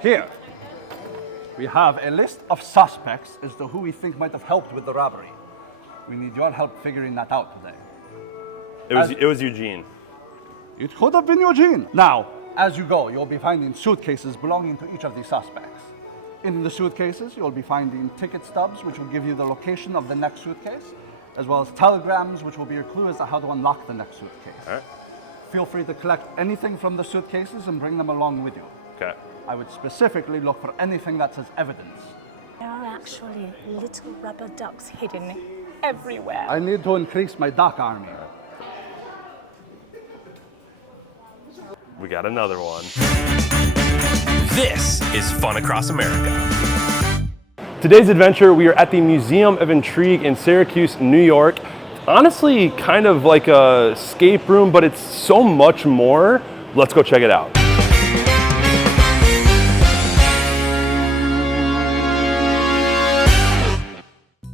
Here, we have a list of suspects as to who we think might have helped with the robbery. We need your help figuring that out today. It was Eugene. It could have been Eugene. Now, as you go, you'll be finding suitcases belonging to each of these suspects. In the suitcases, you'll be finding ticket stubs, which will give you the location of the next suitcase, as well as telegrams, which will be your clue as to how to unlock the next suitcase. All right. Feel free to collect anything from the suitcases and bring them along with you. Okay. I would specifically look for anything that says evidence. There are actually little rubber ducks hidden everywhere. I need to increase my duck army. We got another one. This is Fun Across America. Today's adventure, we are at the Museum of Intrigue in Syracuse, New York. Honestly, kind of like a escape room, but it's so much more. Let's go check it out.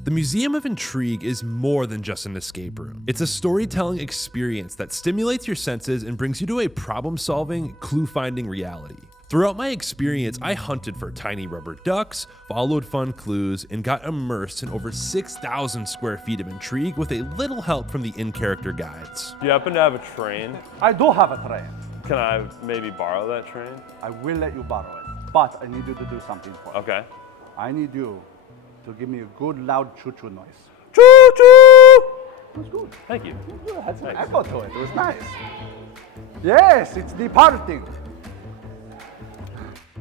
The Museum of Intrigue is more than just an escape room. It's a storytelling experience that stimulates your senses and brings you to a problem-solving, clue-finding reality. Throughout my experience, I hunted for tiny rubber ducks, followed fun clues, and got immersed in over 6,000 square feet of intrigue with a little help from the in-character guides. Do you happen to have a train? I do have a train. Can I maybe borrow that train? I will let you borrow it, but I need you to do something for me. Okay. I need you to give me a good loud choo-choo noise. Choo-choo! That's good. Thank you. It had some Thanks. echo to it. It was nice. Yes, it's departing.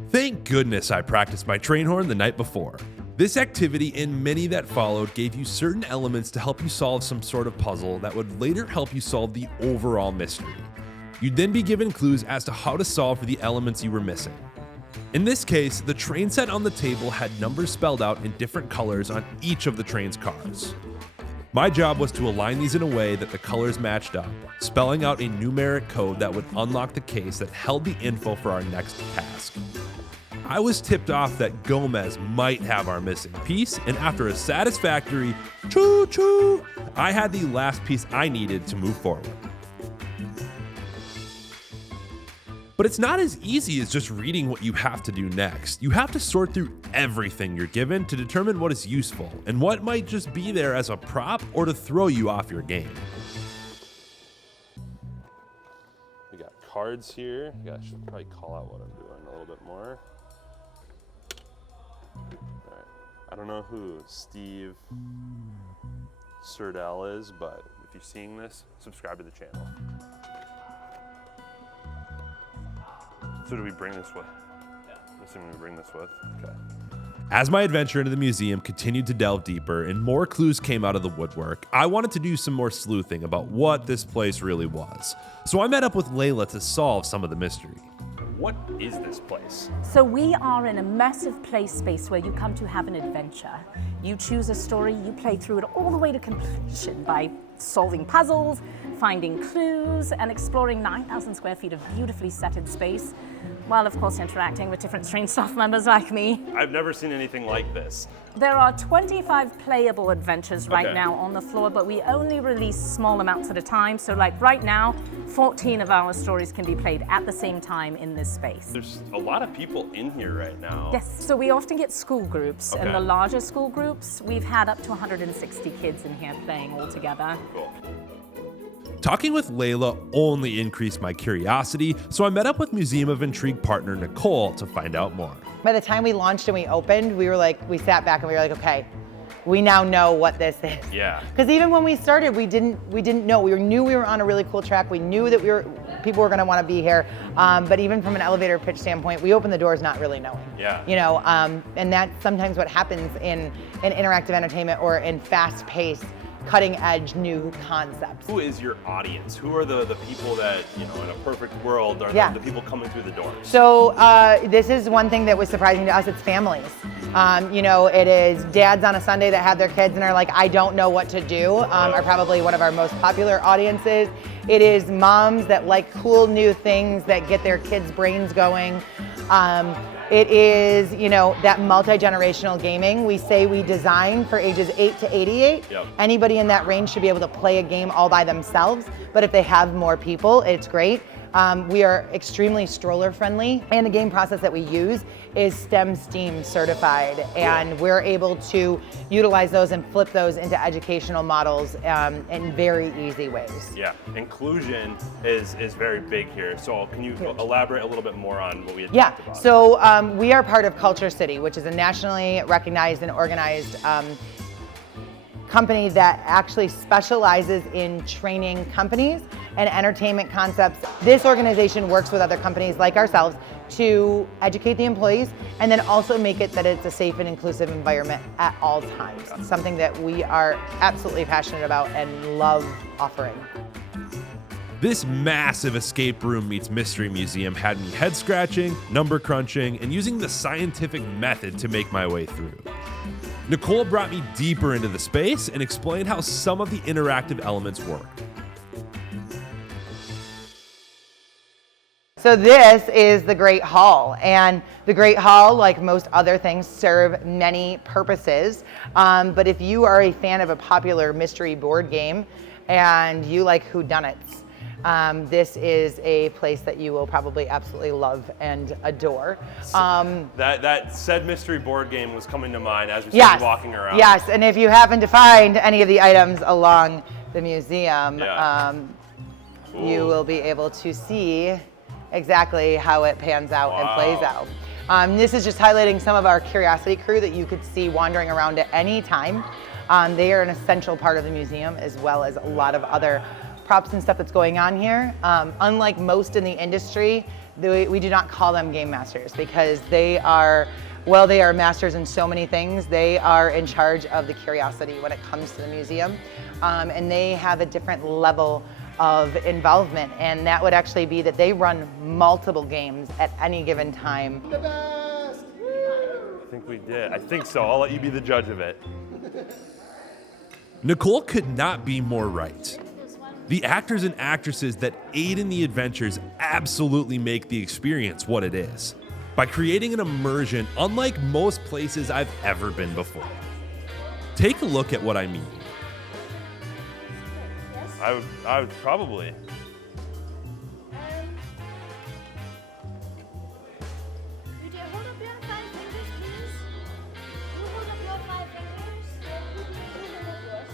Thank goodness I practiced my train horn the night before. This activity and many that followed gave you certain elements to help you solve some sort of puzzle that would later help you solve the overall mystery. You'd then be given clues as to how to solve for the elements you were missing. In this case, the train set on the table had numbers spelled out in different colors on each of the train's cars. My job was to align these in a way that the colors matched up, spelling out a numeric code that would unlock the case that held the info for our next task. I was tipped off that Gomez might have our missing piece, and after a satisfactory choo-choo, I had the last piece I needed to move forward. But it's not as easy as just reading what you have to do next. You have to sort through everything you're given to determine what is useful and what might just be there as a prop or to throw you off your game. We got cards here. I should probably call out what I'm doing a little bit more. All right. I don't know who Steve Surdell is, but if you're seeing this, subscribe to the channel. So do we bring this with? Yeah. I'm assuming we bring this with. Okay. As my adventure into the museum continued to delve deeper and more clues came out of the woodwork, I wanted to do some more sleuthing about what this place really was. So I met up with Layla to solve some of the mystery. What is this place? So we are an immersive play space where you come to have an adventure. You choose a story, you play through it all the way to completion by solving puzzles, finding clues, and exploring 9,000 square feet of beautifully setted space, while of course interacting with different strange staff members like me. I've never seen anything like this. There are 25 playable adventures right Okay. now on the floor, but we only release small amounts at a time. So like right now, 14 of our stories can be played at the same time in this space. There's a lot of people in here right now. Yes, so we often get school groups, and Okay. the larger school groups, we've had up to 160 kids in here playing all together. Cool. Talking with Layla only increased my curiosity, so I met up with Museum of Intrigue partner Nicole to find out more. By the time we launched and we opened, we sat back and we were like, okay, we now know what this is. Yeah. Because even when we started, we didn't know. We knew we were on a really cool track. We knew that people were going to want to be here. But even from an elevator pitch standpoint, we opened the doors not really knowing. Yeah. You know, and that's sometimes what happens in interactive entertainment or in fast-paced, cutting-edge new concepts. Who is your audience? Who are the people that, you know, in a perfect world are Yeah. the people coming through the doors? So this is one thing that was surprising to us, it's families. You know, it is dads on a Sunday that have their kids and are like, I don't know what to do, are probably one of our most popular audiences. It is moms that like cool new things that get their kids' brains going. It is, you know, that multi-generational gaming. We say we design for ages 8 to 88. Yep. Anybody in that range should be able to play a game all by themselves, but if they have more people, it's great. We are extremely stroller friendly, and the game process that we use is STEM certified, and we're able to utilize those and flip those into educational models in very easy ways. Yeah, inclusion is very big here. So can you elaborate a little bit more on what we had Yeah, talked about? so we are part of Culture City, which is a nationally recognized and organized company that actually specializes in training companies and entertainment concepts. This organization works with other companies like ourselves to educate the employees and then also make it that it's a safe and inclusive environment at all times. Something that we are absolutely passionate about and love offering. This massive escape room meets mystery museum had me head scratching, number crunching, and using the scientific method to make my way through. Nicole brought me deeper into the space and explained how some of the interactive elements worked. So this is the Great Hall, and the Great Hall, like most other things, serve many purposes. But if you are a fan of a popular mystery board game and you like whodunits, this is a place that you will probably absolutely love and adore. That said mystery board game was coming to mind as we started Yes, walking around. yes, and if you happen to find any of the items along the museum, you will be able to see exactly how it pans out and plays out. This is just highlighting some of our Curiosity crew that you could see wandering around at any time. They are an essential part of the museum, as well as a lot of other props and stuff that's going on here. Unlike most in the industry, we do not call them game masters because they are masters in so many things. They are in charge of the curiosity when it comes to the museum, and they have a different level of involvement, and that would actually be that they run multiple games at any given time. I think we did. I think so. I'll let you be the judge of it. Nicole could not be more right. The actors and actresses that aid in the adventures absolutely make the experience what it is, by creating an immersion unlike most places I've ever been before. Take a look at what I mean. I would probably. Would you hold up your 5 fingers, please? You hold up your 5 fingers. You hold up yours.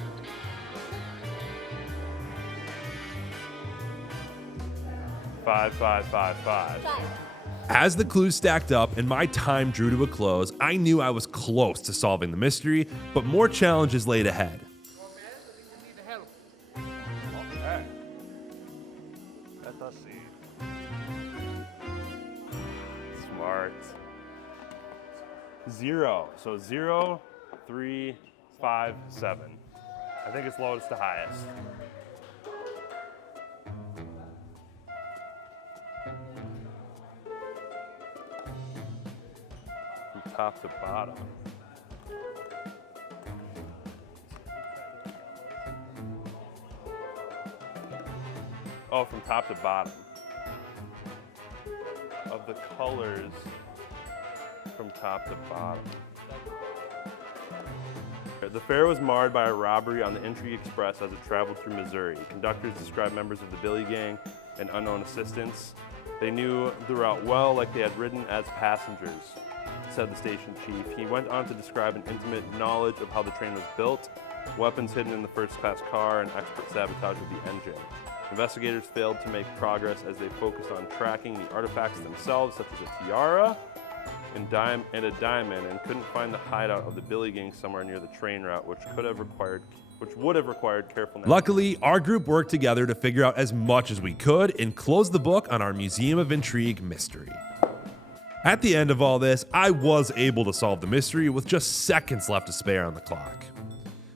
Five. As the clues stacked up and my time drew to a close, I knew I was close to solving the mystery, but more challenges laid ahead. Smart. 0. So 0, 3, 5, 7. I think it's lowest to highest. From top to bottom. Oh, from top to bottom. Of the colors from top to bottom. The fair was marred by a robbery on the Intrigue Express as it traveled through Missouri. Conductors described members of the Billy Gang and unknown assistants. They knew the route well, like they had ridden as passengers, said the station chief. He went on to describe an intimate knowledge of how the train was built, weapons hidden in the first-class car, and expert sabotage of the engine. Investigators failed to make progress as they focused on tracking the artifacts themselves, such as a tiara and a diamond, and couldn't find the hideout of the Billy Gang somewhere near the train route, which would have required careful. Luckily, our group worked together to figure out as much as we could and close the book on our Museum of Intrigue mystery. At the end of all this, I was able to solve the mystery with just seconds left to spare on the clock.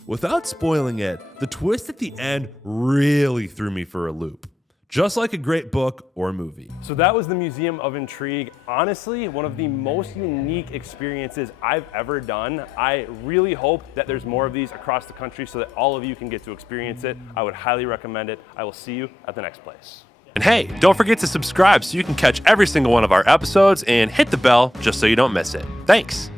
Without spoiling it, the twist at the end really threw me for a loop, just like a great book or movie. So that was the Museum of Intrigue. Honestly, one of the most unique experiences I've ever done. I really hope that there's more of these across the country so that all of you can get to experience it. I would highly recommend it. I will see you at the next place. And hey, don't forget to subscribe so you can catch every single one of our episodes and hit the bell just so you don't miss it. Thanks.